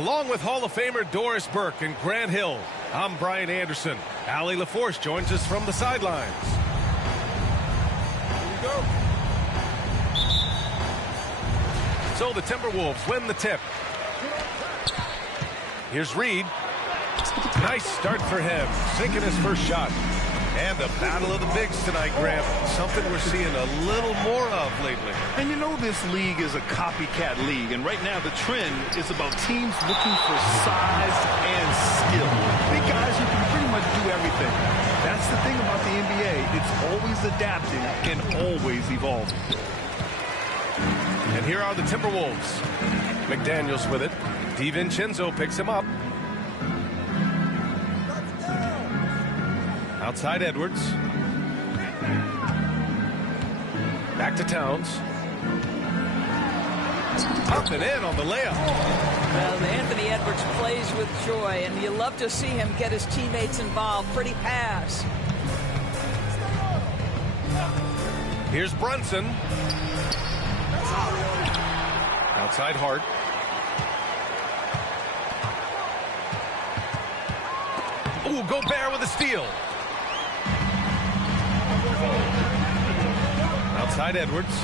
Along with Hall of Famer Doris Burke and Grant Hill, I'm Brian Anderson. Allie LaForce joins us from the sidelines. Here we go. So the Timberwolves win the tip. Here's Reed. Nice start for him, sinking his first shot. And the battle of the bigs tonight, Graham. Something we're seeing a little more of lately. And you know this league is a copycat league, and right now the trend is about teams looking for size and skill. Big guys who can pretty much do everything. That's the thing about the NBA. It's always adapting and always evolving. And here are the Timberwolves. McDaniels with it. DiVincenzo picks him up. Outside Edwards. Back to Towns. Up and in on the layup. Well, Anthony Edwards plays with joy, and you love to see him get his teammates involved. Pretty pass. Here's Brunson. Outside Hart. Ooh, Gobert with a steal. Outside Edwards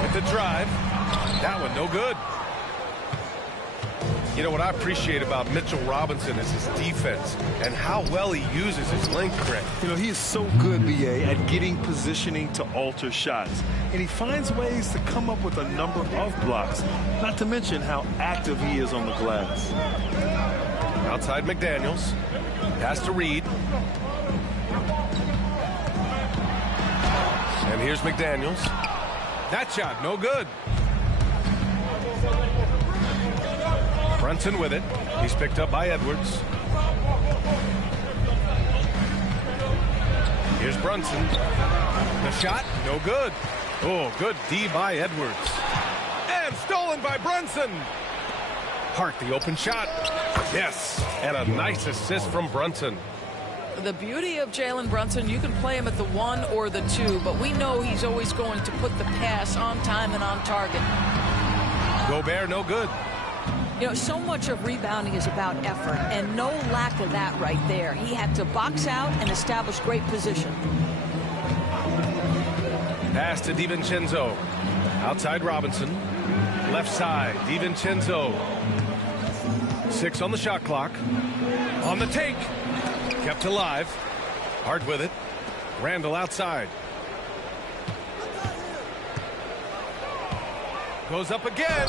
with the drive. That one no good. You know what I appreciate about Mitchell Robinson is his defense and how well he uses his length, Craig. You know, he is so good, B.A., at getting positioning to alter shots. And he finds ways to come up with a number of blocks, not to mention how active he is on the glass. Outside McDaniels. Pass to Reed. And here's McDaniels. That shot, no good. Brunson with it. He's picked up by Edwards. Here's Brunson. The shot, no good. Oh, good D by Edwards. And stolen by Brunson. Hart, the open shot. Yes, and a nice assist from Brunson. The beauty of Jalen Brunson, you can play him at the 1 or the 2, but we know he's always going to put the pass on time and on target. Gobert, no good. You know, so much of rebounding is about effort, and no lack of that right there. He had to box out and establish great position. Pass to DiVincenzo. Outside Robinson. Left side, DiVincenzo. 6 on the shot clock. On the take. Kept alive. Hart with it. Randall outside. Goes up again.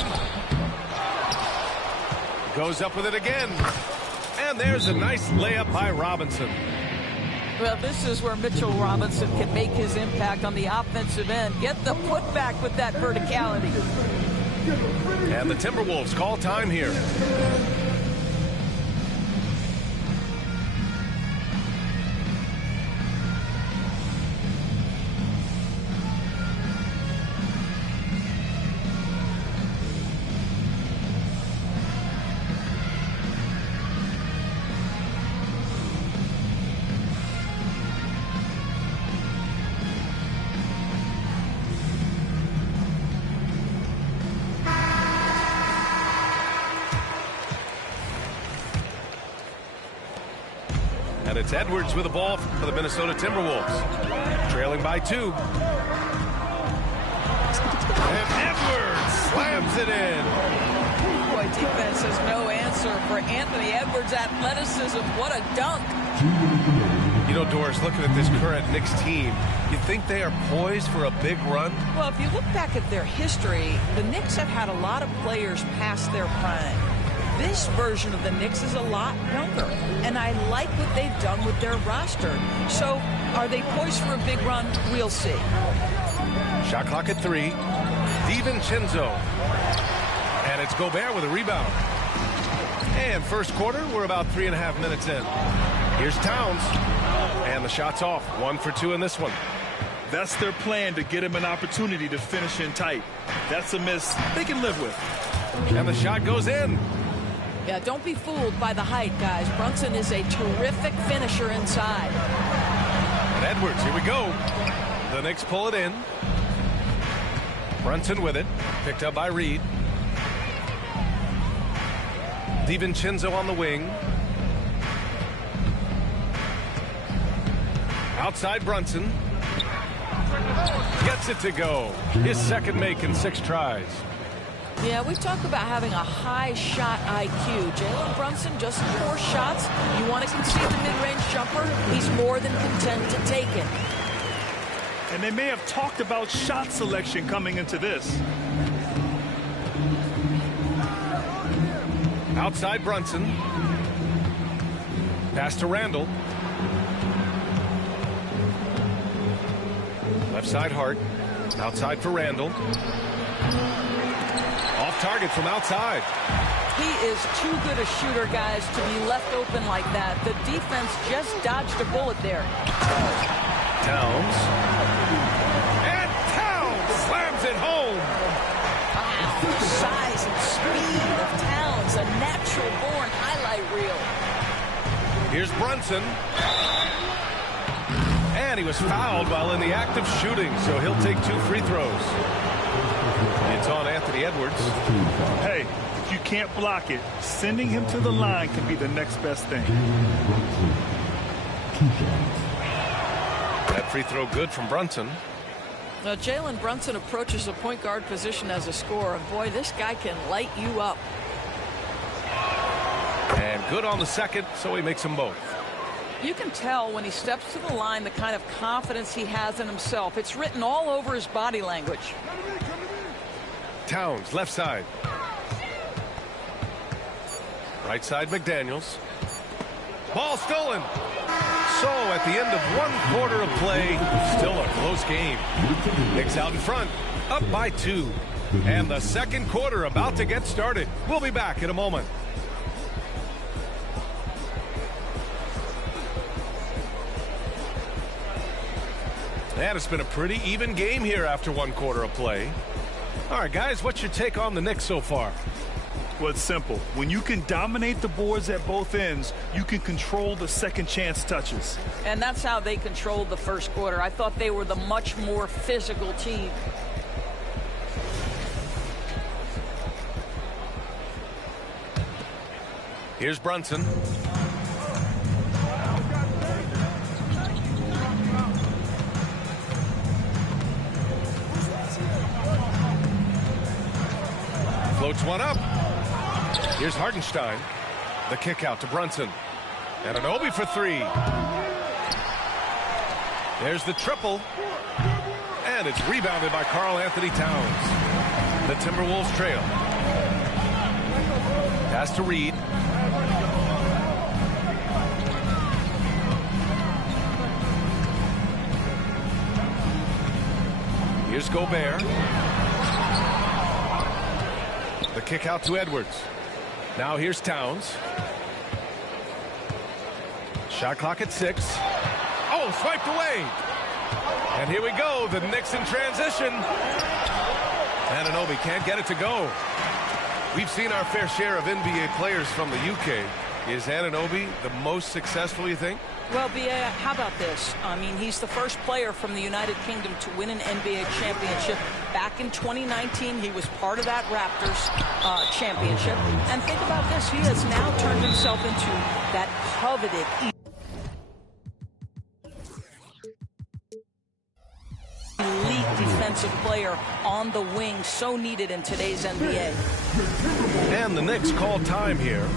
Goes up with it again. And there's a nice layup by Robinson. Well, this is where Mitchell Robinson can make his impact on the offensive end. Get the putback with that verticality. And the Timberwolves call time here. And it's Edwards with the ball for the Minnesota Timberwolves. Trailing by 2. And Edwards slams it in. Boy, defense has no answer for Anthony Edwards' athleticism. What a dunk. You know, Doris, looking at this current Knicks team, you think they are poised for a big run? Well, if you look back at their history, the Knicks have had a lot of players past their prime. This version of the Knicks is a lot younger, and I like what they've done with their roster. So, are they poised for a big run? We'll see. Shot clock at 3. DiVincenzo. And it's Gobert with a rebound. And first quarter, we're about 3.5 minutes in. Here's Towns. And the shot's off. 1 for 2 in this one. That's their plan, to get him an opportunity to finish in tight. That's a miss they can live with. And the shot goes in. Yeah, don't be fooled by the height, guys. Brunson is a terrific finisher inside. And Edwards, here we go. The Knicks pull it in. Brunson with it. Picked up by Reed. DiVincenzo on the wing. Outside Brunson. Gets it to go. His second make in 6 tries. Yeah, we talk about having a high shot IQ. Jalen Brunson, just 4 shots. You want to concede the mid-range jumper? He's more than content to take it. And they may have talked about shot selection coming into this. Outside Brunson. Pass to Randall. Left side Hart. Outside for Randall. Off target from outside. He is too good a shooter, guys, to be left open like that. The defense just dodged a bullet there. Towns. And Towns slams it home. Wow, the size and speed of Towns, a natural-born highlight reel. Here's Brunson. And he was fouled while in the act of shooting, so he'll take 2 free throws. It's on Anthony Edwards. Hey, if you can't block it, sending him to the line can be the next best thing. That free throw good from Brunson. Now, Jalen Brunson approaches the point guard position as a scorer. And boy, this guy can light you up. And good on the second, so he makes them both. You can tell when he steps to the line the kind of confidence he has in himself. It's written all over his body language. Towns, left side. Right side, McDaniels. Ball stolen. So at the end of 1 quarter of play, still a close game. Knicks out in front, up by 2. And the second quarter about to get started. We'll be back in a moment. And it's been a pretty even game here after 1 quarter of play. All right, guys, what's your take on the Knicks so far? Well, it's simple. When you can dominate the boards at both ends, you can control the second chance touches. And that's how they controlled the first quarter. I thought they were the much more physical team. Here's Brunson. Floats one up. Here's Hartenstein. The kick out to Brunson. And an Obi for 3. There's the triple. And it's rebounded by Karl-Anthony Towns. The Timberwolves trail. Pass to Reed. Here's Gobert. The kick out to Edwards. Now here's Towns. Shot clock at 6. Oh, swiped away. And here we go. The Knicks in transition. Anunoby can't get it to go. We've seen our fair share of NBA players from the UK. Is Anunoby the most successful, you think? Well, B.A., how about this? I mean, he's the first player from the United Kingdom to win an NBA championship. Back in 2019, he was part of that Raptors championship. And think about this. He has now turned himself into that coveted player on the wing, so needed in today's NBA. And the Knicks call time here.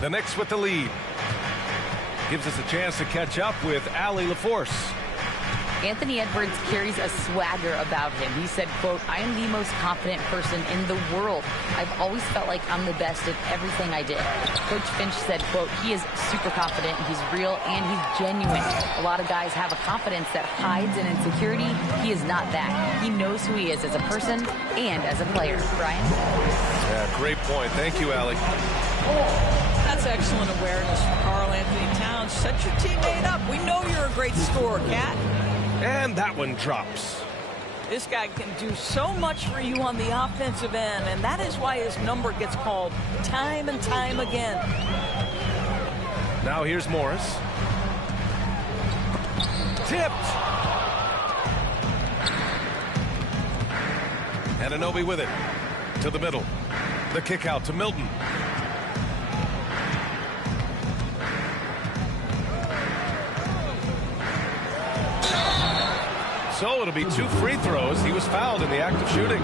The Knicks with the lead. Gives us a chance to catch up with Allie LaForce. Anthony Edwards carries a swagger about him. He said, quote, "I am the most confident person in the world. I've always felt like I'm the best at everything I did." Coach Finch said, quote, "He is super confident, he's real, and he's genuine. A lot of guys have a confidence that hides an insecurity. He is not that. He knows who he is as a person and as a player." Brian? Yeah, great point. Thank you, Allie. That's excellent awareness from Karl Anthony Towns. Set your teammate up. We know you're a great scorer, Cat. And that one drops. This guy can do so much for you on the offensive end, and that is why his number gets called time and time again. Now here's Morris. Tipped. Anunoby with it. To the middle. The kick out to Milton. So it'll be 2 free throws. He was fouled in the act of shooting.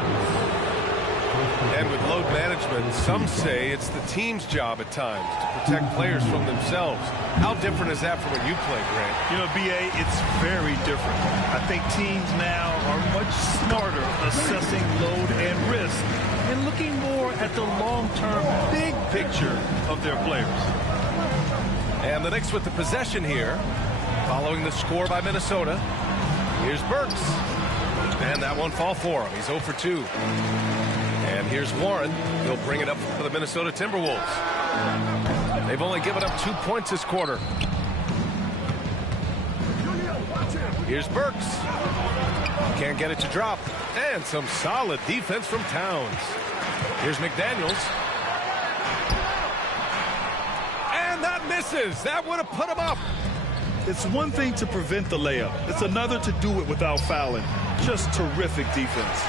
And with load management, some say it's the team's job at times to protect players from themselves. How different is that from when you play, Grant? You know, B.A., it's very different. I think teams now are much smarter assessing load and risk and looking more at the long-term big picture of their players. And the Knicks with the possession here, following the score by Minnesota. Here's Burks. And that one fall for him. He's 0 for 2. And here's Warren. He'll bring it up for the Minnesota Timberwolves. They've only given up 2 points this quarter. Here's Burks. Can't get it to drop. And some solid defense from Towns. Here's McDaniels. And that misses. That would have put him up. It's one thing to prevent the layup. It's another to do it without fouling. Just terrific defense.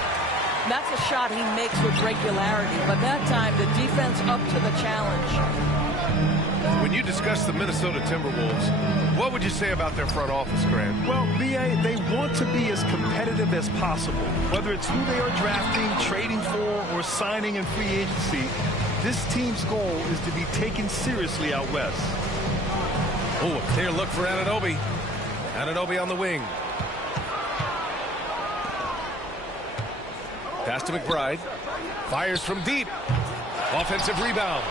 That's a shot he makes with regularity, but that time the defense up to the challenge. When you discuss the Minnesota Timberwolves, what would you say about their front office, Grant? Well, B.A., they want to be as competitive as possible. Whether it's who they are drafting, trading for, or signing in free agency, this team's goal is to be taken seriously out west. Oh, a clear look for Anunoby. Anunoby on the wing. Pass to McBride. Fires from deep. Offensive rebound.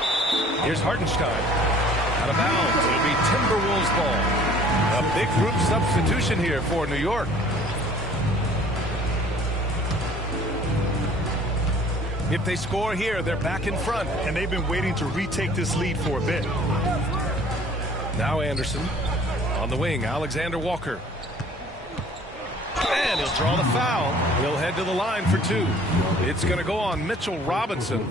Here's Hartenstein. Out of bounds. It'll be Timberwolves ball. A big group substitution here for New York. If they score here, they're back in front. And they've been waiting to retake this lead for a bit. Now Anderson on the wing. Alexander Walker. And he'll draw the foul. He'll head to the line for 2. It's going to go on Mitchell Robinson.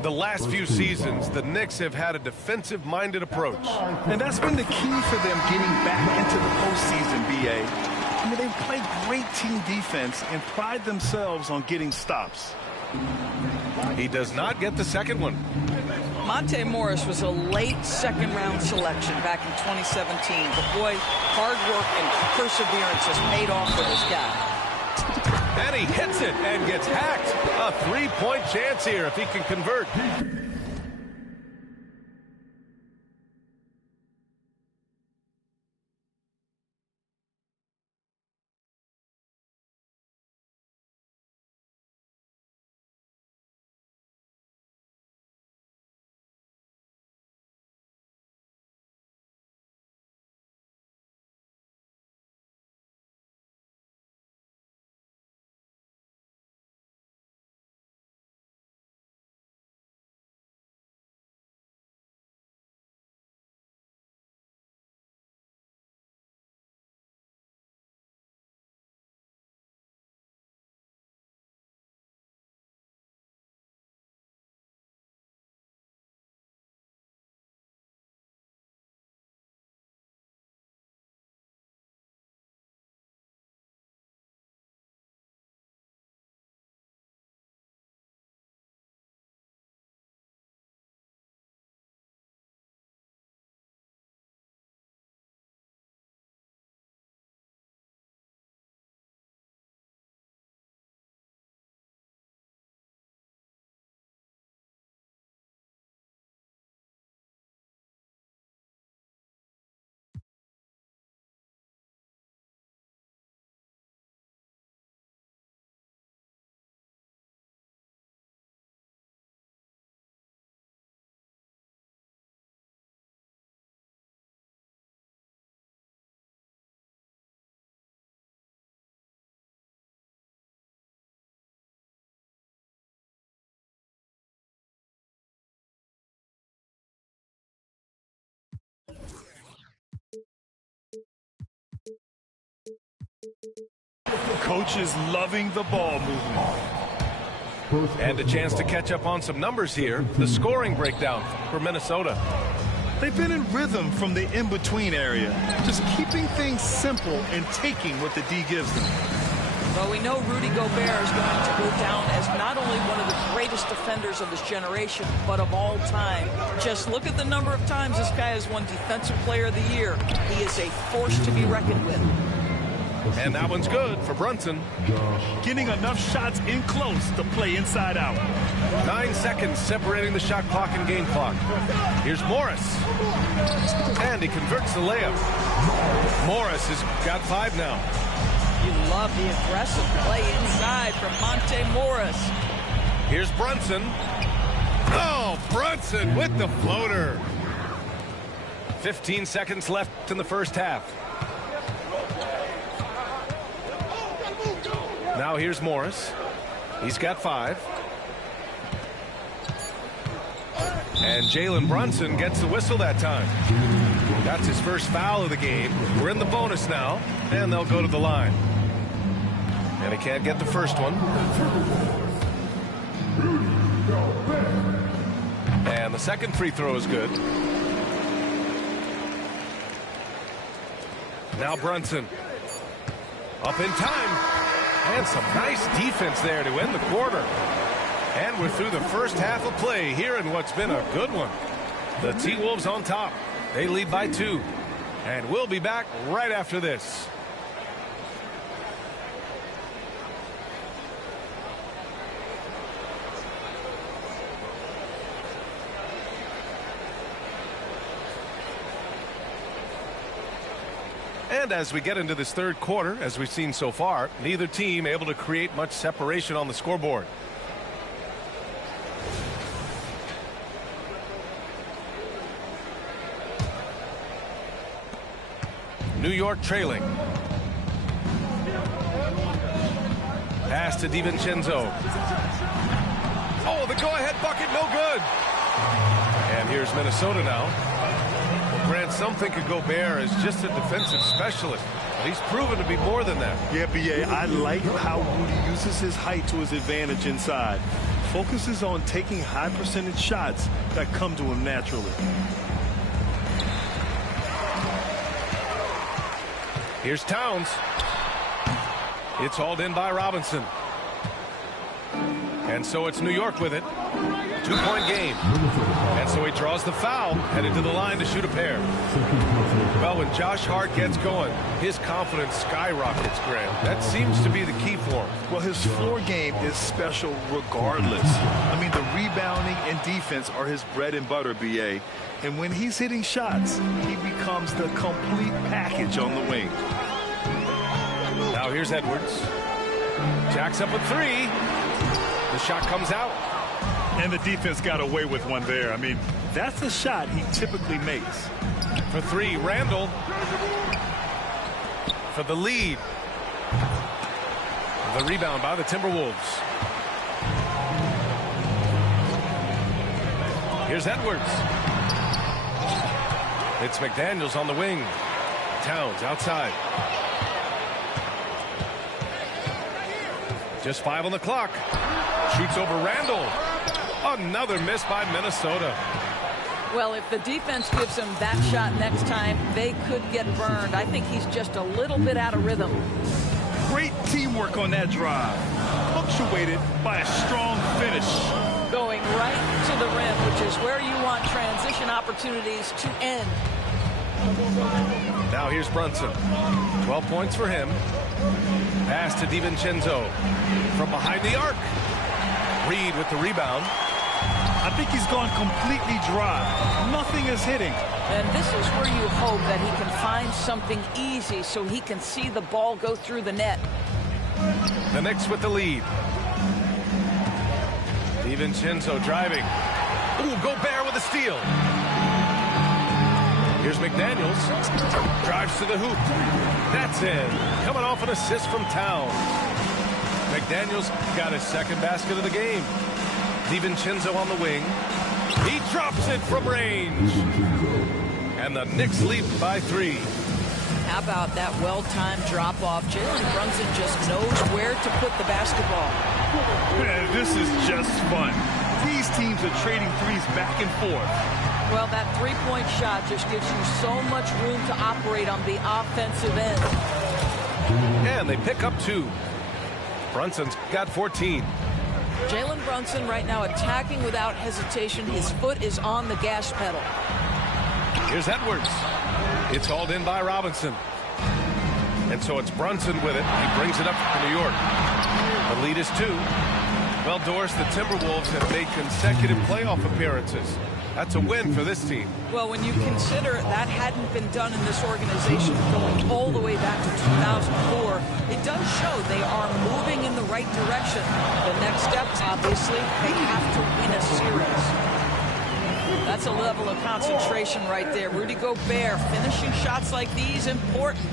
The last few seasons, the Knicks have had a defensive-minded approach. And that's been the key for them getting back into the postseason, B.A. I mean, they play great team defense and pride themselves on getting stops. He does not get the second one. Monte Morris was a late second-round selection back in 2017. But, boy, hard work and perseverance has paid off for this guy. And he hits it and gets hacked. A 3-point chance here if he can convert. Coach is loving the ball movement. And a chance to catch up on some numbers here. The scoring breakdown for Minnesota. They've been in rhythm from the in-between area, just keeping things simple and taking what the D gives them. Well, we know Rudy Gobert is going to go down as not only one of the greatest defenders of this generation, but of all time. Just look at the number of times this guy has won Defensive Player of the Year. He is a force to be reckoned with. And that one's good for Brunson. Getting enough shots in close to play inside out. 9 seconds separating the shot clock and game clock. Here's Morris. And he converts the layup. Morris has got 5 now. You love the aggressive play inside from Monte Morris. Here's Brunson. Oh, Brunson with the floater. 15 seconds left in the first half. Now here's Morris. He's got 5. And Jalen Brunson gets the whistle that time. That's his first foul of the game. We're in the bonus now, and they'll go to the line. And he can't get the first one. And the second free throw is good. Now Brunson. Up in time. And some nice defense there to end the quarter. And we're through the first half of play here in what's been a good one. The T-Wolves on top. They lead by 2. And we'll be back right after this. And as we get into this third quarter, as we've seen so far, neither team able to create much separation on the scoreboard. New York trailing. Pass to DiVincenzo. Oh, the go-ahead bucket, no good. And here's Minnesota now. Grant, some think of Gobert as just a defensive specialist, but he's proven to be more than that. Yeah, B.A., I like how Rudy uses his height to his advantage inside. Focuses on taking high percentage shots that come to him naturally. Here's Towns. It's hauled in by Robinson. And so it's New York with it. 2-point game. And so he draws the foul, headed to the line to shoot a pair. Well, when Josh Hart gets going, his confidence skyrockets, Grant. That seems to be the key for him. Well, his floor game is special regardless. I mean, the rebounding and defense are his bread and butter, B.A. And when he's hitting shots, he becomes the complete package on the wing. Now here's Edwards. Jacks up a 3. The shot comes out. And the defense got away with one there. I mean, that's the shot he typically makes. For 3, Randall. For the lead. The rebound by the Timberwolves. Here's Edwards. It's McDaniels on the wing. Towns outside. Just 5 on the clock. Shoots over Randall. Another miss by Minnesota. Well, if the defense gives him that shot next time, they could get burned. I think he's just a little bit out of rhythm. Great teamwork on that drive. Punctuated by a strong finish. Going right to the rim, which is where you want transition opportunities to end. Now here's Brunson. 12 points for him. Pass to DiVincenzo. From behind the arc. Reed with the rebound. I think he's gone completely dry. Nothing is hitting. And this is where you hope that he can find something easy so he can see the ball go through the net. The Knicks with the lead. DiVincenzo driving. Ooh, Gobert with a steal. Here's McDaniels. Drives to the hoop. That's in. Coming off an assist from Towns. McDaniels got his second basket of the game. DiVincenzo on the wing. He drops it from range. And the Knicks lead by 3. How about that well-timed drop-off? Jalen Brunson just knows where to put the basketball. Man, this is just fun. These teams are trading threes back and forth. Well, that three-point shot just gives you so much room to operate on the offensive end. And they pick up 2. Brunson's got 14. Jalen Brunson right now attacking without hesitation. His foot is on the gas pedal. Here's Edwards. It's hauled in by Robinson. And so it's Brunson with it. He brings it up for New York. The lead is 2. Well, Doris, the Timberwolves have made consecutive playoff appearances. That's a win for this team. Well, when you consider that hadn't been done in this organization going all the way back to 2004, it does show they are moving in the right direction. The next step, obviously, they have to win a series. That's a level of concentration right there. Rudy Gobert finishing shots like these, important.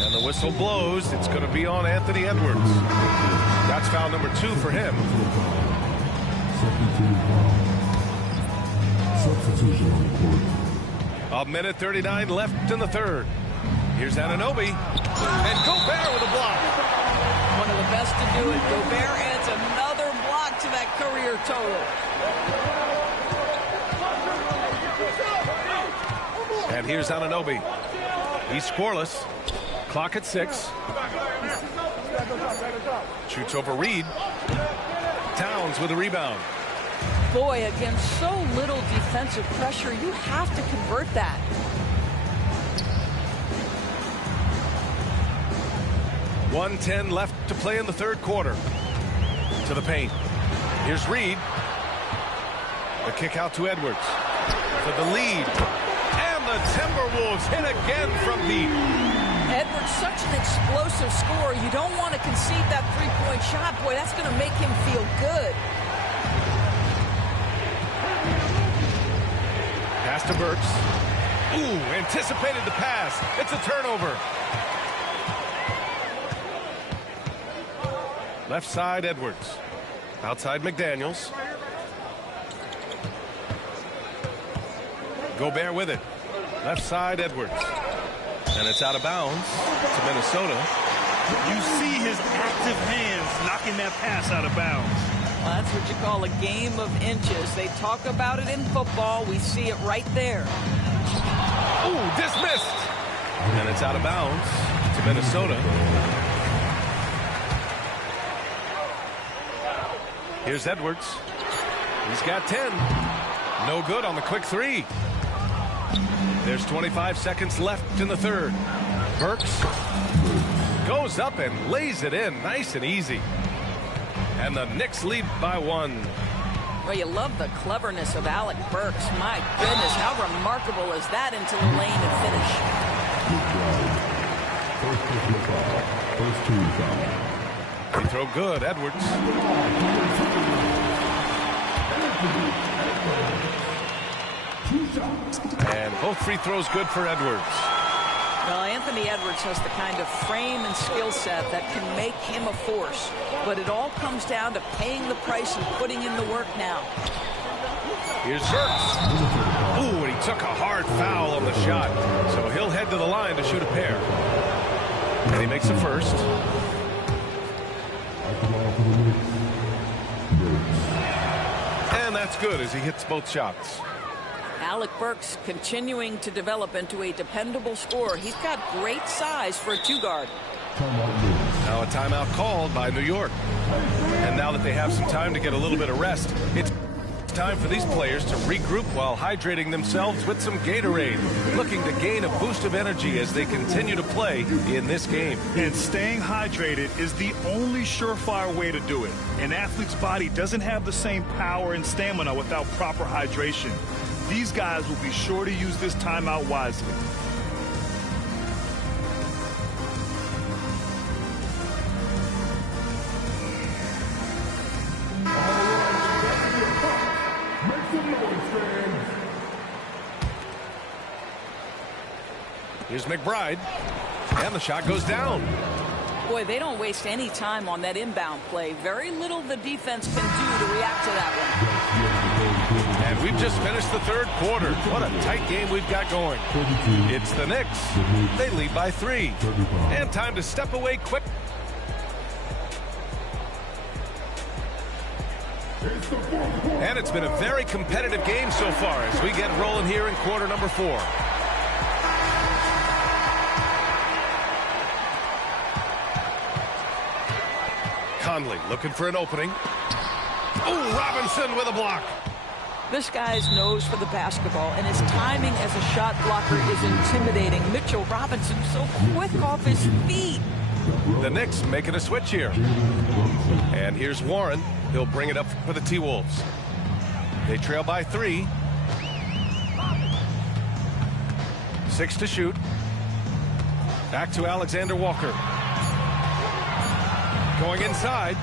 And the whistle blows. It's going to be on Anthony Edwards. That's foul number 2 for him. A minute 39 left in the third. Here's Anunoby. And Gobert with a block. One of the best to do it. Gobert adds another block to that career total. And here's Anunoby. He's scoreless. Clock at 6. Shoots over Reed. Towns with a rebound. Boy, against so little defensive pressure, you have to convert that. .110 left to play in the third quarter. To the paint. Here's Reed. The kick out to Edwards. For the lead. And the Timberwolves hit again from deep. Edwards, such an explosive scorer. You don't want to concede that three-point shot. Boy, that's going to make him feel good. Pass to Burks. Ooh, anticipated the pass. It's a turnover. Left side, Edwards. Outside, McDaniels. Gobert with it. Left side, Edwards. And it's out of bounds to Minnesota. You see his active hands knocking that pass out of bounds. Well, that's what you call a game of inches. They talk about it in football. We see it right there. Ooh, dismissed. And it's out of bounds to Minnesota. Here's Edwards. He's got 10. No good on the quick 3. There's 25 seconds left in the third. Burks goes up and lays it in nice and easy. And the Knicks lead by 1. Well, you love the cleverness of Alec Burks. My goodness, how remarkable is that into the lane Free and finish? throw good, Edwards. And both free throws good for Edwards. Well, Anthony Edwards has the kind of frame and skill set that can make him a force. But it all comes down to paying the price and putting in the work now. Here's Burks. Ooh, and he took a hard foul on the shot. So he'll head to the line to shoot a pair. And he makes the first. And that's good as he hits both shots. Alec Burks continuing to develop into a dependable scorer. He's got great size for a 2-guard. Now a timeout called by New York. And now that they have some time to get a little bit of rest, it's time for these players to regroup while hydrating themselves with some Gatorade, looking to gain a boost of energy as they continue to play in this game. And staying hydrated is the only surefire way to do it. An athlete's body doesn't have the same power and stamina without proper hydration. These guys will be sure to use this timeout wisely. Here's McBride, and the shot goes down. Boy, they don't waste any time on that inbound play. Very little the defense can do to react to that one. And We've just finished the third quarter. What a tight game we've got going. It's the Knicks. They lead by 3. And time to step away quick. And it's been a very competitive game so far as we get rolling here in quarter number 4. Conley looking for an opening. Oh, Robinson with a block. This guy's nose for the basketball, and his timing as a shot blocker is intimidating. Mitchell Robinson so quick off his feet. The Knicks making a switch here. And here's Warren. He'll bring it up for the T-Wolves. They trail by 3. 6 to shoot. Back to Alexander Walker. Going inside.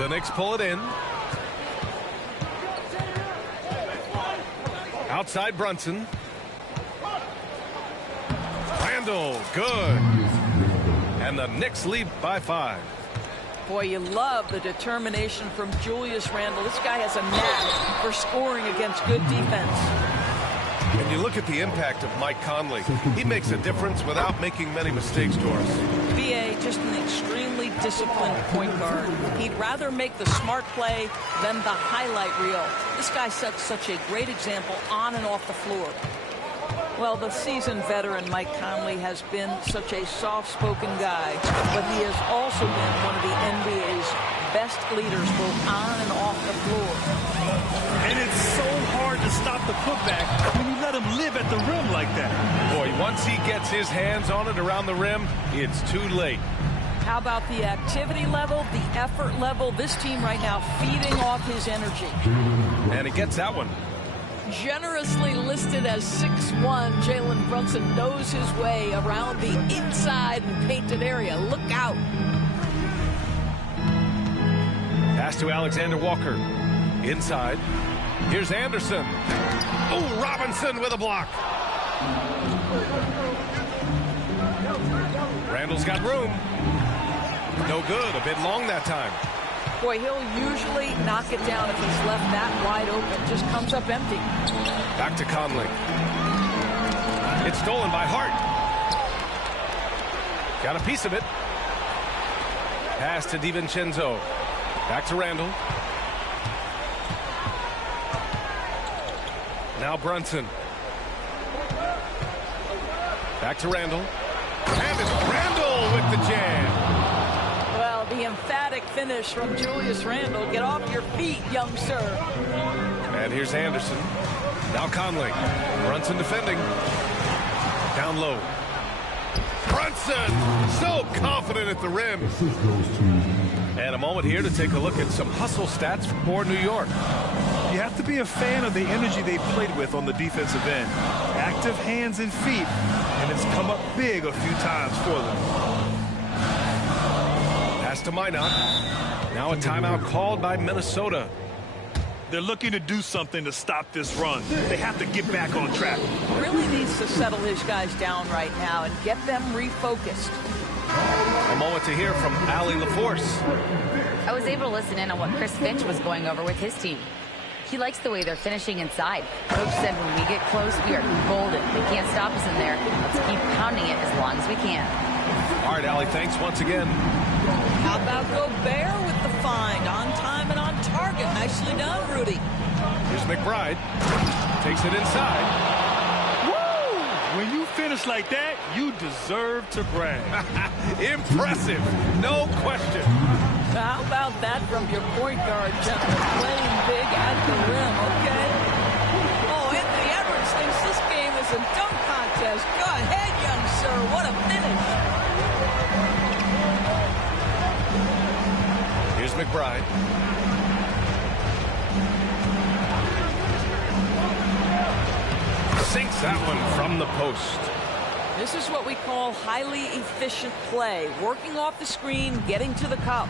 The Knicks pull it in. Outside Brunson. Randle, good. And the Knicks lead by 5. Boy, you love the determination from Julius Randle. This guy has a knack for scoring against good defense. And you look at the impact of Mike Conley. He makes a difference without making many mistakes, Doris. B.A. just an extremely disciplined point guard. He'd rather make the smart play than the highlight reel. This guy sets such a great example on and off the floor. Well, the seasoned veteran Mike Conley has been such a soft-spoken guy, but he has also been one of the NBA's best leaders both on and off the floor. And it's so hard to stop the putback when you let him live at the rim like that. Boy, once he gets his hands on it around the rim, it's too late. How about the activity level, the effort level? This team right now feeding off his energy. And he gets that one. Generously listed as 6'1", Jalen Brunson knows his way around the inside and painted area. Look out. Pass to Alexander Walker. Inside. Here's Anderson. Oh, Robinson with a block. Randall's got room. No good. A bit long that time. Boy, he'll usually knock it down if he's left that wide open. Just comes up empty. Back to Conley. It's stolen by Hart. Got a piece of it. Pass to DiVincenzo. Back to Randall. Now Brunson. Back to Randall. And it's Randall with the jam. Well, the emphatic finish from Julius Randle. Get off your feet, young sir. And here's Anderson. Now Conley. Brunson defending. Down low. Brunson so confident at the rim. And a moment here to take a look at some hustle stats for New York. You have to be a fan of the energy they played with on the defensive end. Active hands and feet, and it's come up big a few times for them. Pass to Minot. Now a timeout called by Minnesota. They're looking to do something to stop this run. They have to get back on track. Really needs to settle his guys down right now and get them refocused. A moment to hear from Allie LaForce. I was able to listen in on what Chris Finch was going over with his team. He likes the way they're finishing inside. Coach said when we get close, we are golden. They can't stop us in there. Let's keep pounding it as long as we can. All right, Allie, thanks once again. How about Gobert with the find? On time and on target. Nicely done, Rudy. Here's McBride. Takes it inside. Woo! When you finish like that, you deserve to brag. Impressive. No question. How about that from your point guard, gentlemen? Playing big at the rim, okay? Oh, Anthony Edwards thinks this game is a dunk contest. Go ahead, young sir. What a finish. Here's McBride. Sinks that one from the post. This is what we call highly efficient play. Working off the screen, getting to the cup.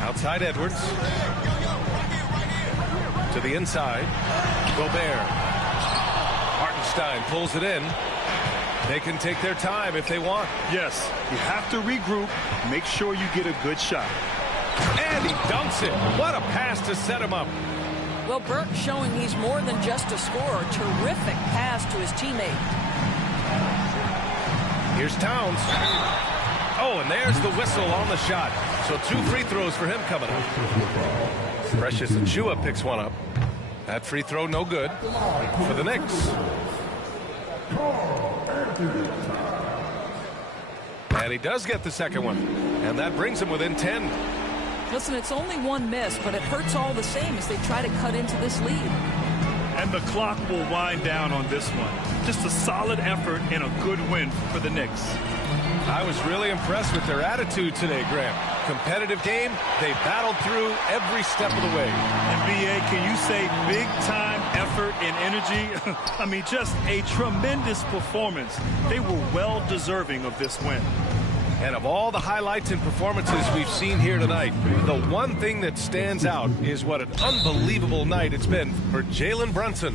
Outside Edwards. To the inside. Gobert. Hartenstein pulls it in. They can take their time if they want. Yes, you have to regroup. Make sure you get a good shot. And he dunks it. What a pass to set him up. Well, Burke showing he's more than just a scorer. Terrific pass to his teammate. Here's Towns. Oh, and there's the whistle on the shot. So 2 free throws for him coming up. Precious Achiuwa picks one up. That free throw no good for the Knicks. And he does get the second one. And that brings him within 10. Listen, it's only one miss, but it hurts all the same as they try to cut into this lead. And the clock will wind down on this one. Just a solid effort and a good win for the Knicks. I was really impressed with their attitude today, Graham. Competitive game. They battled through every step of the way. NBA, can you say big-time effort and energy? I mean, just a tremendous performance. They were well deserving of this win. And of all the highlights and performances we've seen here tonight, the one thing that stands out is what an unbelievable night it's been for Jalen Brunson.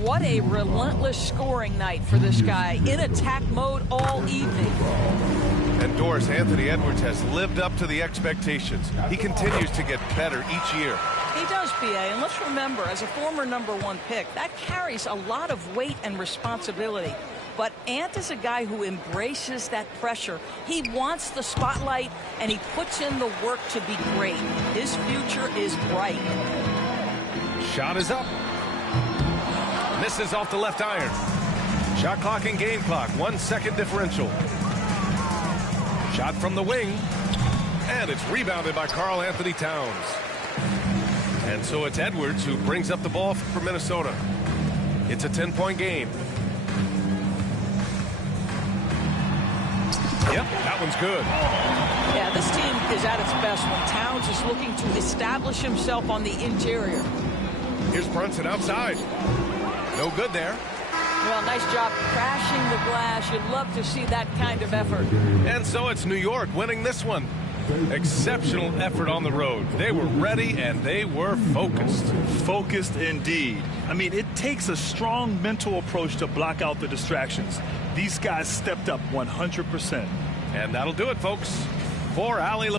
What a relentless scoring night for this guy. In attack mode all evening. And Doris, Anthony Edwards has lived up to the expectations. He continues to get better each year. He does, PA, and let's remember, as a former #1 pick, that carries a lot of weight and responsibility. But Ant is a guy who embraces that pressure. He wants the spotlight, and he puts in the work to be great. His future is bright. Shot is up. Misses off the left iron. Shot clock and game clock, 1 second differential. Shot from the wing. And it's rebounded by Karl Anthony Towns. And so it's Edwards who brings up the ball for Minnesota. It's a 10-point game. Yep, that one's good. Yeah, this team is at its best when Towns is looking to establish himself on the interior. Here's Brunson outside. No good there. Well, nice job crashing the glass. You'd love to see that kind of effort. And so it's New York winning this one. Exceptional effort on the road. They were ready and they were focused. Focused indeed. I mean, it takes a strong mental approach to block out the distractions. These guys stepped up 100%. And that'll do it, folks. For Allie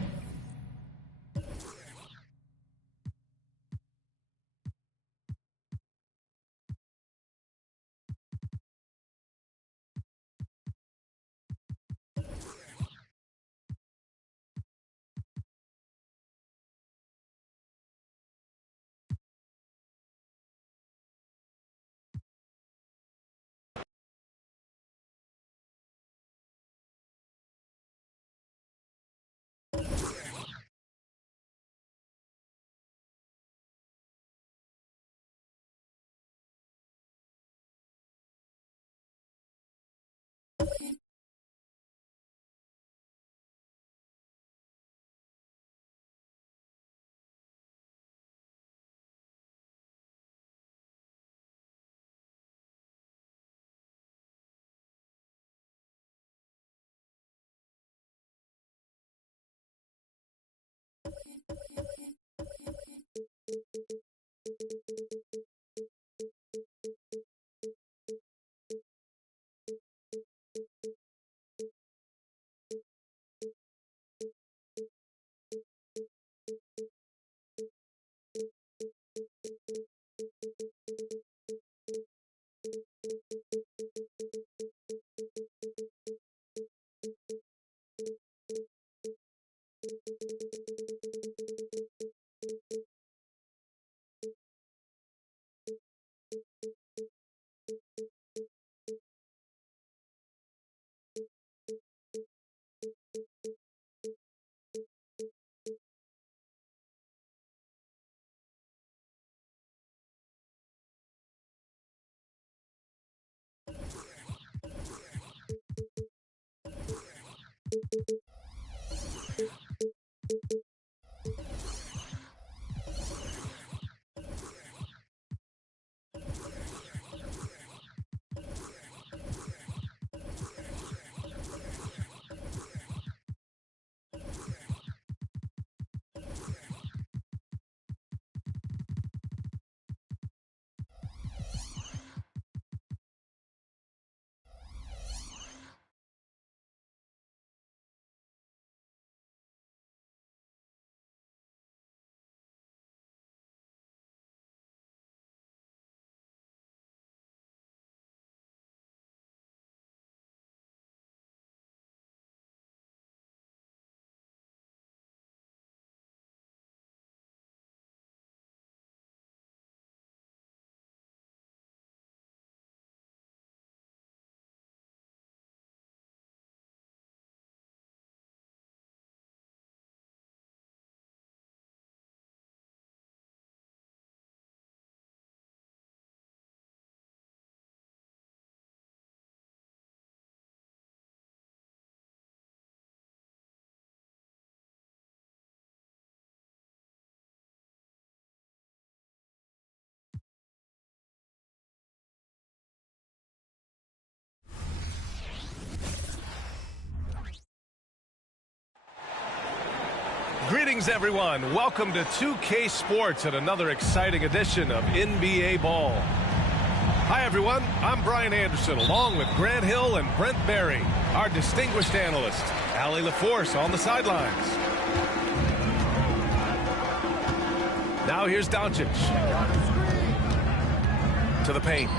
Greetings, everyone. Welcome to 2K Sports and another exciting edition of NBA Ball. Hi, everyone. I'm Brian Anderson, along with Grant Hill and Brent Barry, our distinguished analyst, Allie LaForce on the sidelines. Now here's Doncic. To the paint.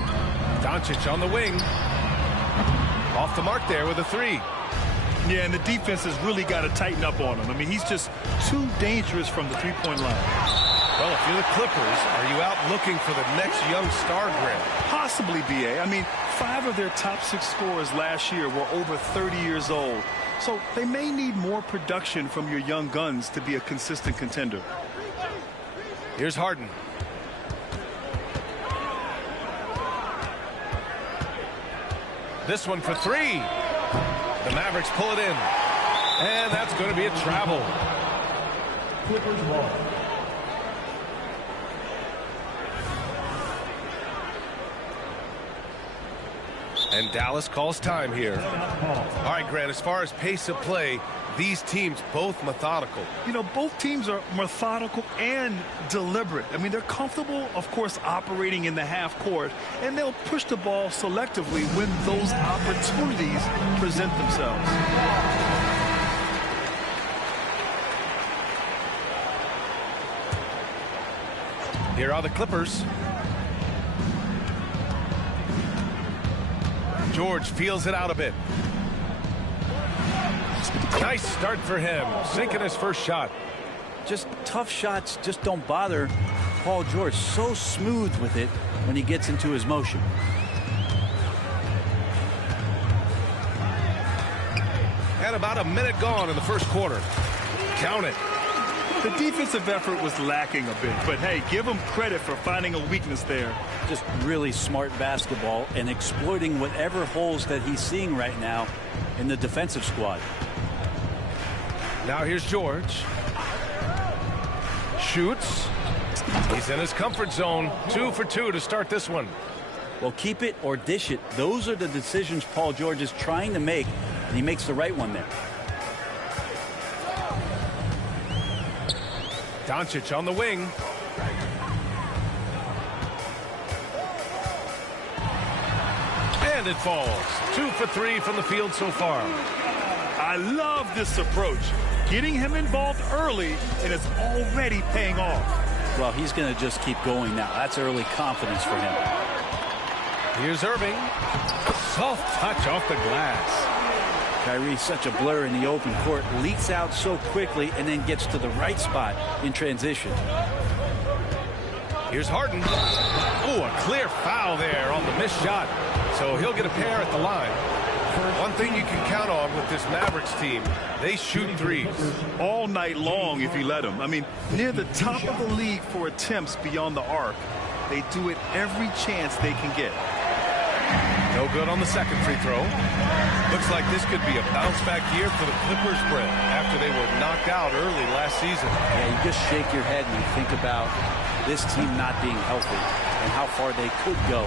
Doncic on the wing. Off the mark there with a three. Yeah, and the defense has really got to tighten up on him. I mean, he's just too dangerous from the three-point line. Well, if you're the Clippers, are you out looking for the next young star, Grant? Possibly, B.A. I mean, 5 of their top 6 scorers last year were over 30 years old. So they may need more production from your young guns to be a consistent contender. Here's Harden. This one for three. The Mavericks pull it in. And that's going to be a travel. Clippers ball. And Dallas calls time here. All right, Grant, as far as pace of play, these teams both methodical. You know, both teams are methodical and deliberate. I mean, they're comfortable, of course, operating in the half court, and they'll push the ball selectively when those opportunities present themselves. Here are the Clippers. George feels it out a bit. Nice start for him, sinking his first shot. Just tough shots just don't bother Paul George. So smooth with it when he gets into his motion. And about a minute gone in the first quarter. Count it. The defensive effort was lacking a bit, but hey, give him credit for finding a weakness there. Just really smart basketball and exploiting whatever holes that he's seeing right now in the defensive squad. Now here's George. Shoots. He's in his comfort zone. 2 for 2 to start this one. Well, keep it or dish it. Those are the decisions Paul George is trying to make, and he makes the right one there. Doncic on the wing. And it falls. 2 for 3 from the field so far. I love this approach. Getting him involved early, and it's already paying off. Well, he's going to just keep going now. That's early confidence for him. Here's Irving. Soft touch off the glass. Kyrie's such a blur in the open court, leaks out so quickly and then gets to the right spot in transition. Here's Harden. Oh, a clear foul there on the missed shot. So he'll get a pair at the line. One thing you can count on with this Mavericks team, they shoot threes. All night long if you let them. I mean, near the top of the league for attempts beyond the arc. They do it every chance they can get. No good on the second free throw. Looks like this could be a bounce-back year for the Clippers, Brent, after they were knocked out early last season. Yeah, you just shake your head when you think about this team not being healthy and how far they could go.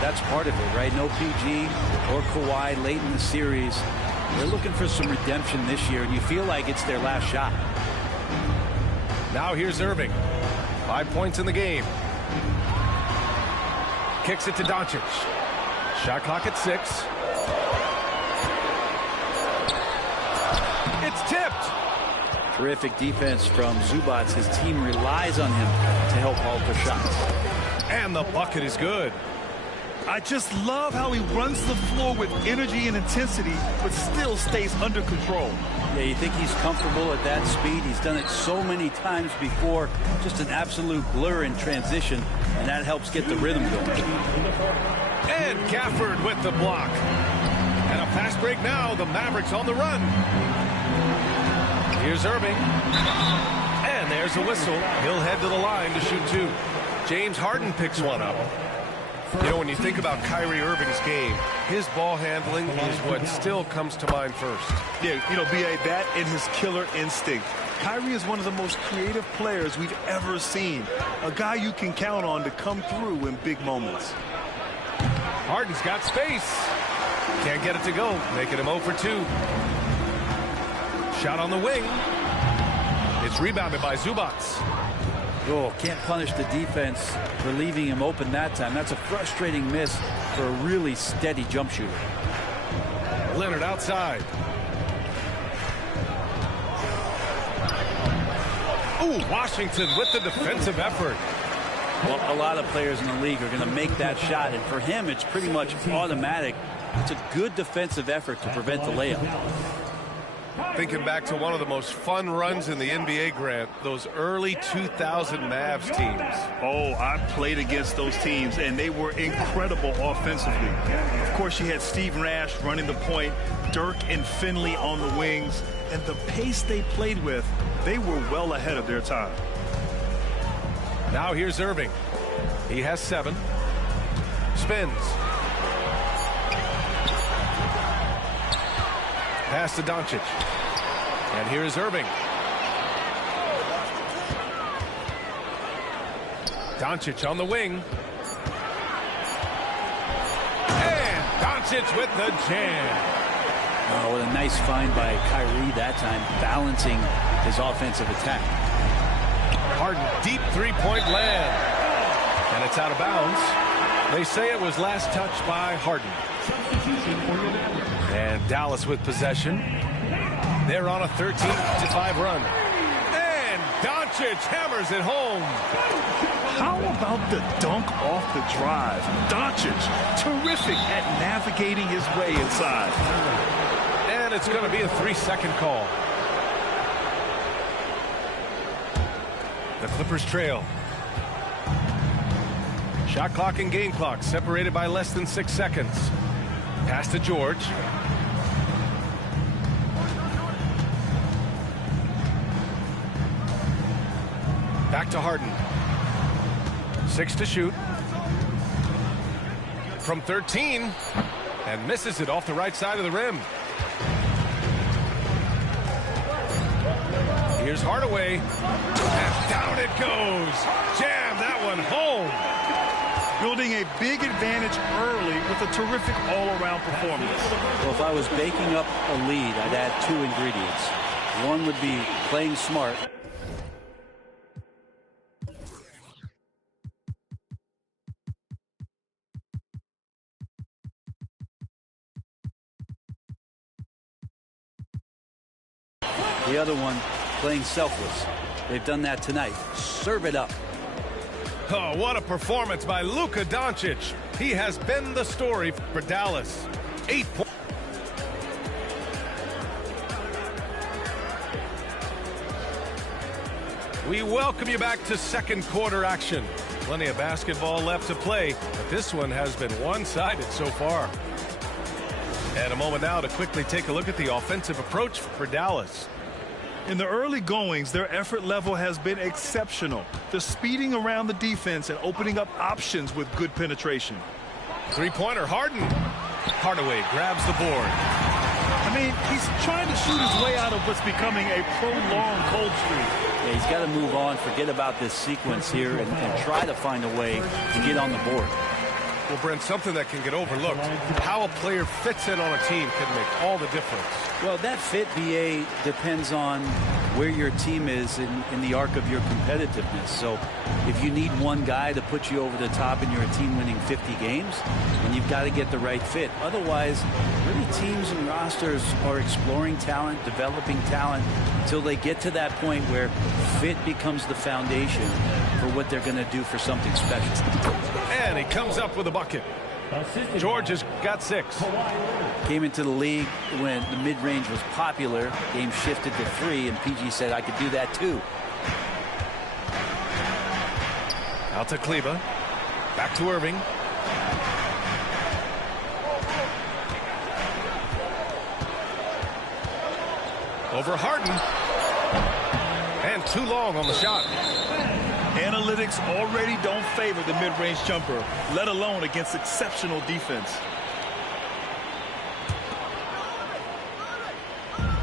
That's part of it, right? No PG or Kawhi late in the series. They're looking for some redemption this year, and you feel like it's their last shot. Now here's Irving. 5 points in the game. Kicks it to Doncic. Shot clock at 6. It's tipped. Terrific defense from Zubac. His team relies on him to help alter shots. And the bucket is good. I just love how he runs the floor with energy and intensity, but still stays under control. Yeah, you think he's comfortable at that speed. He's done it so many times before. Just an absolute blur in transition, and that helps get the rhythm going. And Gafford with the block. And a fast break now. The Mavericks on the run. Here's Irving. And there's a whistle. He'll head to the line to shoot 2. James Harden picks one up. You know, when you think about Kyrie Irving's game, his ball handling is what still comes to mind first. Yeah, you know, B.A., that and his killer instinct. Kyrie is one of the most creative players we've ever seen. A guy you can count on to come through in big moments. Harden's got space. Can't get it to go, making him 0 for 2. Shot on the wing. It's rebounded by Zubac. Oh, can't punish the defense for leaving him open that time. That's a frustrating miss for a really steady jump shooter. Leonard outside. Ooh, Washington with the defensive effort. Well, a lot of players in the league are going to make that shot, and for him, it's pretty much automatic. It's a good defensive effort to prevent the layup. Thinking back to one of the most fun runs in the NBA, Grant, those early 2000 Mavs teams. Oh, I played against those teams, and they were incredible offensively. Of course, you had Steve Nash running the point, Dirk and Finley on the wings, and the pace they played with, they were well ahead of their time. Now here's Irving. He has 7. Spins. Pass to Doncic. And here is Irving. Doncic on the wing. And Doncic with the jam. Oh, what a nice find by Kyrie that time, balancing his offensive attack. Harden, deep three-point land. And it's out of bounds. They say it was last touched by Harden. And Dallas with possession. They're on a 13-5 run. And Doncic hammers it home. How about the dunk off the drive? Doncic, terrific at navigating his way inside. And it's going to be a 3-second call. The Clippers trail. Shot clock and game clock separated by less than 6 seconds. Pass to George. Back to Harden. 6 to shoot. From 13. And misses it off the right side of the rim. Here's Hardaway. And down it goes. Jam that one home. Building a big advantage early with a terrific all-around performance. Well, if I was baking up a lead, I'd add 2 ingredients. One would be playing smart. The other one, playing selfless. They've done that tonight. Serve it up. Oh, what a performance by Luka Doncic. He has been the story for Dallas. 8 points. We welcome you back to second quarter action. Plenty of basketball left to play, but this one has been one-sided so far. And a moment now to quickly take a look at the offensive approach for Dallas. In the early goings, their effort level has been exceptional. They're speeding around the defense and opening up options with good penetration. Three-pointer, Harden. Hardaway grabs the board. I mean, he's trying to shoot his way out of what's becoming a prolonged cold streak. Yeah, he's got to move on, forget about this sequence here, and try to find a way to get on the board. Well, Brent, something that can get overlooked. How a player fits in on a team can make all the difference. Well, that fit, BA, depends on where your team is in the arc of your competitiveness. So if you need one guy to put you over the top and you're a team winning 50 games, then you've got to get the right fit. Otherwise, really teams and rosters are exploring talent, developing talent, until they get to that point where fit becomes the foundation for what they're going to do for something special. And he comes up with a bucket. George has got 6. Came into the league when the mid-range was popular. Game shifted to 3, and PG said, I could do that too. Out to Kleber. Back to Irving. Over Harden. And too long on the shot. Analytics already don't favor the mid-range jumper, let alone against exceptional defense.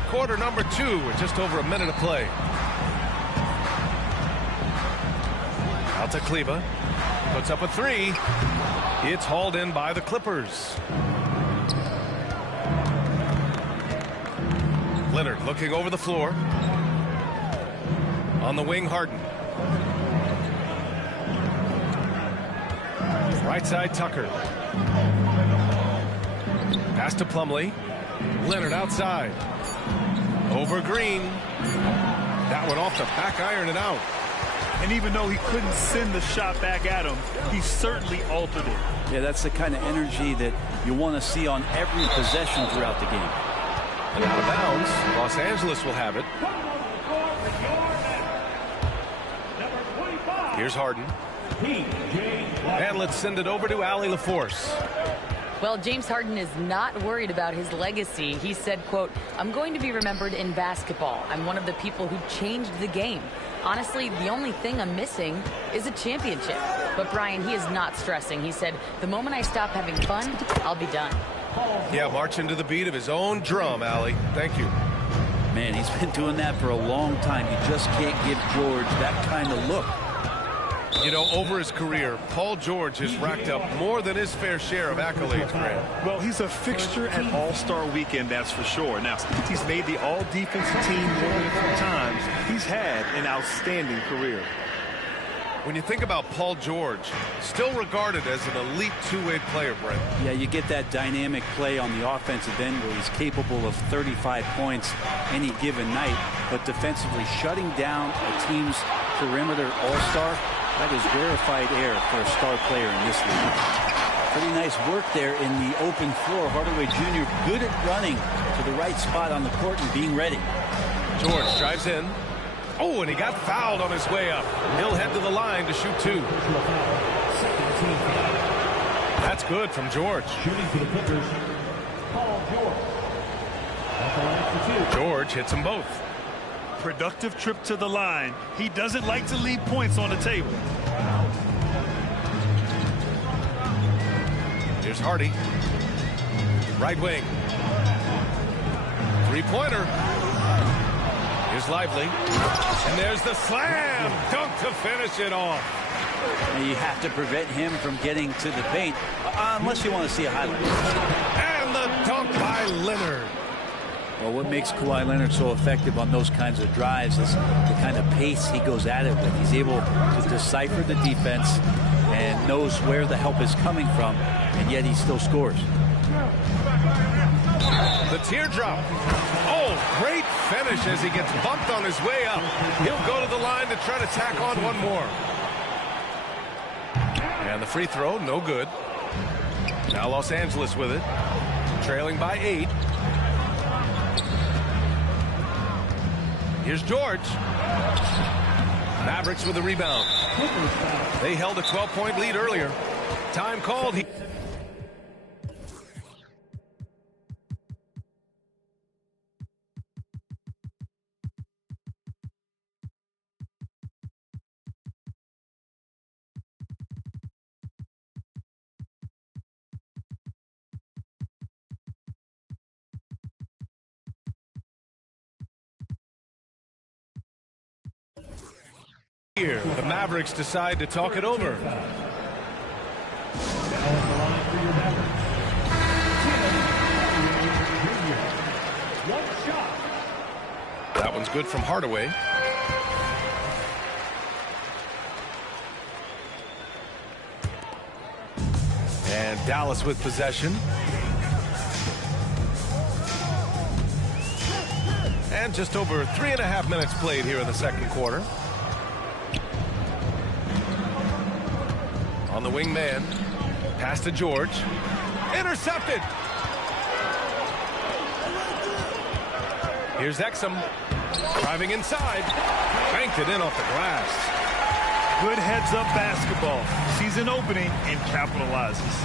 Quarter number 2 with just over a minute of play. Out to Kleber. Puts up a 3. It's hauled in by the Clippers. Leonard looking over the floor. On the wing, Harden. Right side, Tucker. Pass to Plumlee. Leonard outside. Over Green. That one off the back iron and out. And even though he couldn't send the shot back at him, he certainly altered it. Yeah, that's the kind of energy that you want to see on every possession throughout the game. And out of bounds, Los Angeles will have it. Here's Harden. And let's send it over to Allie LaForce. Well, James Harden is not worried about his legacy. He said, quote, "I'm going to be remembered in basketball. I'm one of the people who changed the game. Honestly, the only thing I'm missing is a championship." But Brian, he is not stressing. He said, "The moment I stop having fun, I'll be done." Yeah, marching to the beat of his own drum, Allie. Thank you. Man, he's been doing that for a long time. You just can't give George that kind of look. You know, over his career, Paul George has racked up more than his fair share of accolades, Grant. Well, he's a fixture at All-Star Weekend, that's for sure. Now, he's made the All-Defensive Team more than a few times. He's had an outstanding career. When you think about Paul George, still regarded as an elite two-way player, Brent. Yeah, you get that dynamic play on the offensive end where he's capable of 35 points any given night, but defensively shutting down a team's perimeter all-star, that is rarefied air for a star player in this league. Pretty nice work there in the open floor. Hardaway Jr. good at running to the right spot on the court and being ready. George drives in. Oh, and he got fouled on his way up. He'll head to the line to shoot two. That's good from George. George hits them both. Productive trip to the line. He doesn't like to leave points on the table. Here's Hardy. Right wing. Three-pointer. Here's Lively. And there's the slam dunk to finish it off. And you have to prevent him from getting to the paint, unless you want to see a highlight. And the dunk by Leonard. Well, what makes Kawhi Leonard so effective on those kinds of drives is the kind of pace he goes at it with. He's able to decipher the defense and knows where the help is coming from, and yet he still scores. The teardrop. Oh, great finish as he gets bumped on his way up. He'll go to the line to try to tack on one more. And the free throw, no good. Now Los Angeles with it. Trailing by 8. Here's George. Mavericks with the rebound. They held a 12-point lead earlier. Time called. Here, the Mavericks decide to talk it over. That one's good from Hardaway. And Dallas with possession. And just over 3.5 minutes played here in the second quarter. On the wing man. Pass to George. Intercepted. Here's Exum. Driving inside. Banked it in off the glass. Good heads-up basketball. Sees an opening and capitalizes.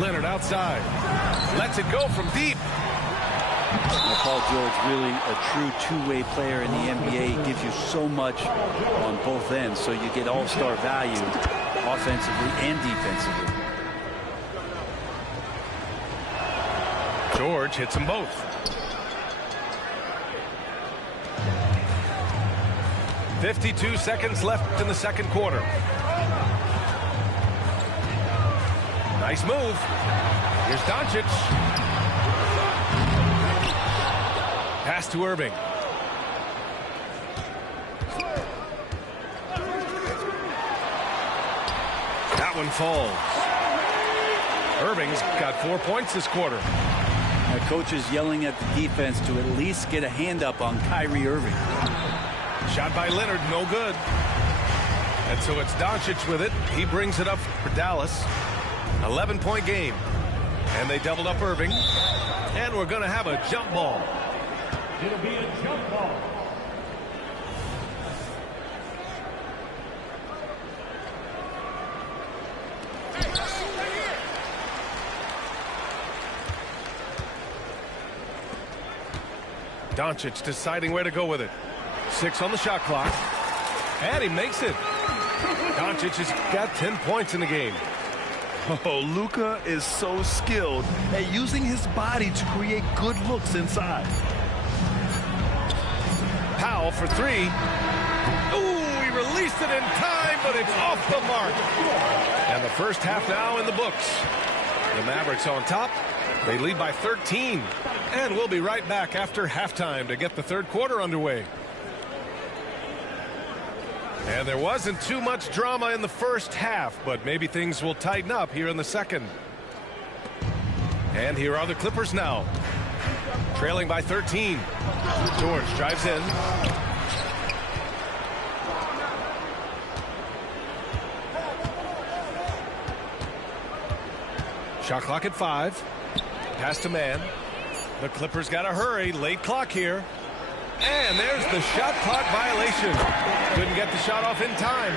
Leonard outside. Lets it go from deep. Paul George, really a true two-way player in the NBA. He gives you so much on both ends, so you get all-star value offensively and defensively. George hits them both. .52 seconds left in the second quarter. Nice move. Here's Doncic. Pass to Irving. one falls. Irving's got 4 points this quarter. The coach is yelling at the defense to at least get a hand up on Kyrie Irving. Shot by Leonard, no good. And so it's Doncic with it. He brings it up for Dallas. 11-point game. And they doubled up Irving. And we're going to have a jump ball. It'll be a jump ball. Doncic deciding where to go with it. 6 on the shot clock. And he makes it. Doncic has got 10 points in the game. Oh, Luka is so skilled at using his body to create good looks inside. Powell for 3. Ooh, he released it in time, but it's off the mark. And the first half now in the books. The Mavericks on top. They lead by 13. And we'll be right back after halftime to get the third quarter underway. And there wasn't too much drama in the first half, but maybe things will tighten up here in the second. And here are the Clippers now. Trailing by 13. George drives in. Shot clock at 5. Pass to man. The Clippers got to hurry. Late clock here. And there's the shot clock violation. Couldn't get the shot off in time.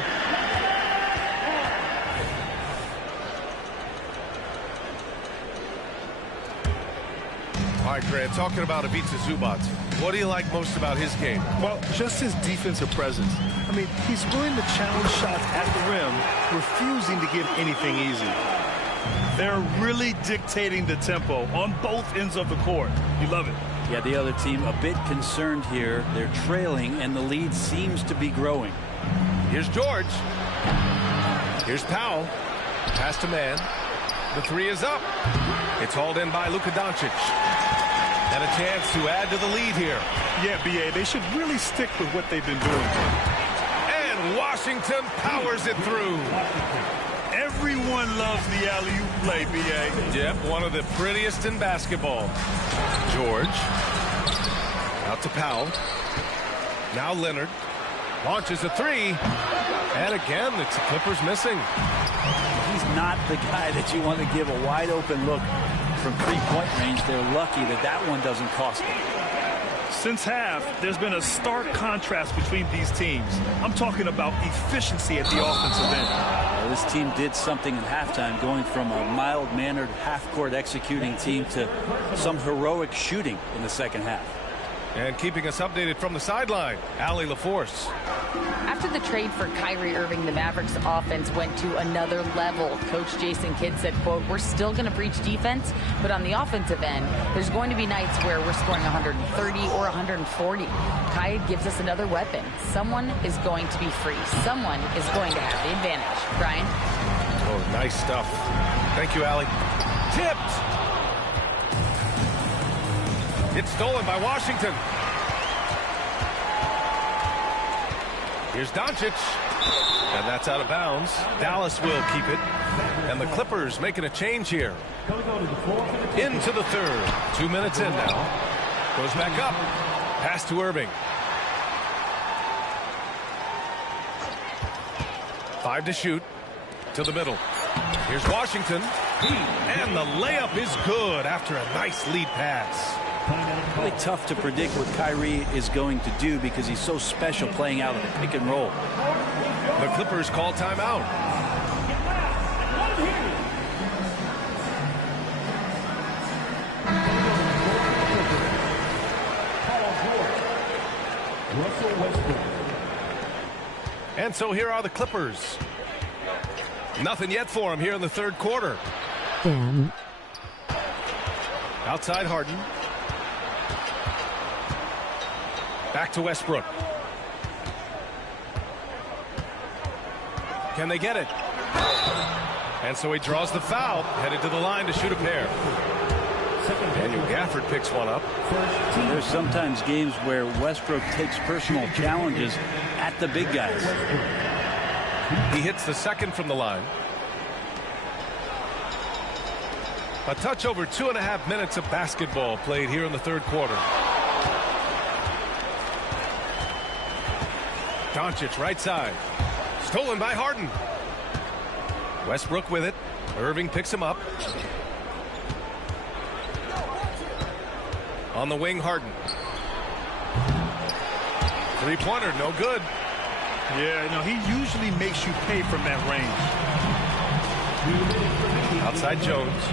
All right, Grant, talking about Ivica Zubac. What do you like most about his game? Well, just his defensive presence. I mean, he's willing to challenge shots at the rim, refusing to give anything easy. They're really dictating the tempo on both ends of the court. You love it. Yeah, the other team a bit concerned here. They're trailing, and the lead seems to be growing. Here's George. Here's Powell. Pass to man. The 3 is up. It's hauled in by Luka Doncic. And a chance to add to the lead here. Yeah, B.A., they should really stick with what they've been doing. And Washington powers it through. Everyone loves the alley-oop play, B.A. Yep, one of the prettiest in basketball. George. Out to Powell. Now Leonard. Launches a 3. And again, it's the Clippers missing. He's not the guy that you want to give a wide-open look from three-point range. They're lucky that that one doesn't cost them. Since half, there's been a stark contrast between these teams. I'm talking about efficiency at the offensive end. Well, this team did something in halftime, going from a mild-mannered half-court executing team to some heroic shooting in the second half. And keeping us updated from the sideline, Allie LaForce. After the trade for Kyrie Irving, the Mavericks offense went to another level. Coach Jason Kidd said, quote, "We're still going to preach defense, but on the offensive end, there's going to be nights where we're scoring 130 or 140. Kidd gives us another weapon. Someone is going to be free. Someone is going to have the advantage." Brian? Oh, nice stuff. Thank you, Allie. Tipped. It's stolen by Washington. Here's Doncic. And that's out of bounds. Dallas will keep it. And the Clippers making a change here. Into the third. 2 minutes in now. Goes back up. Pass to Irving. 5 to shoot. To the middle. Here's Washington. And the layup is good after a nice lead pass. Really tough to predict what Kyrie is going to do because he's so special playing out of the pick and roll. The Clippers call timeout. And so here are the Clippers. Nothing yet for them here in the third quarter. Damn. Outside Harden. Back to Westbrook. Can they get it? And so he draws the foul, headed to the line to shoot a pair. Daniel Gafford picks one up. There's sometimes games where Westbrook takes personal challenges at the big guys. He hits the second from the line. A touch over 2.5 minutes of basketball played here in the third quarter. Doncic right side. Stolen by Harden. Westbrook with it. Irving picks him up. On the wing, Harden. Three-pointer, no good. Yeah, no, he usually makes you pay from that range. Outside Jones.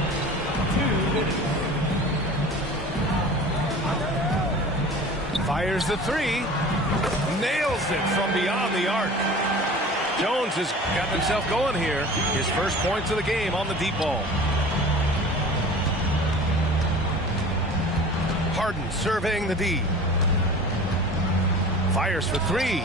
Fires the three. Nails it from beyond the arc. Jones has gotten himself going here. His first points of the game on the deep ball. Harden surveying the D. Fires for three.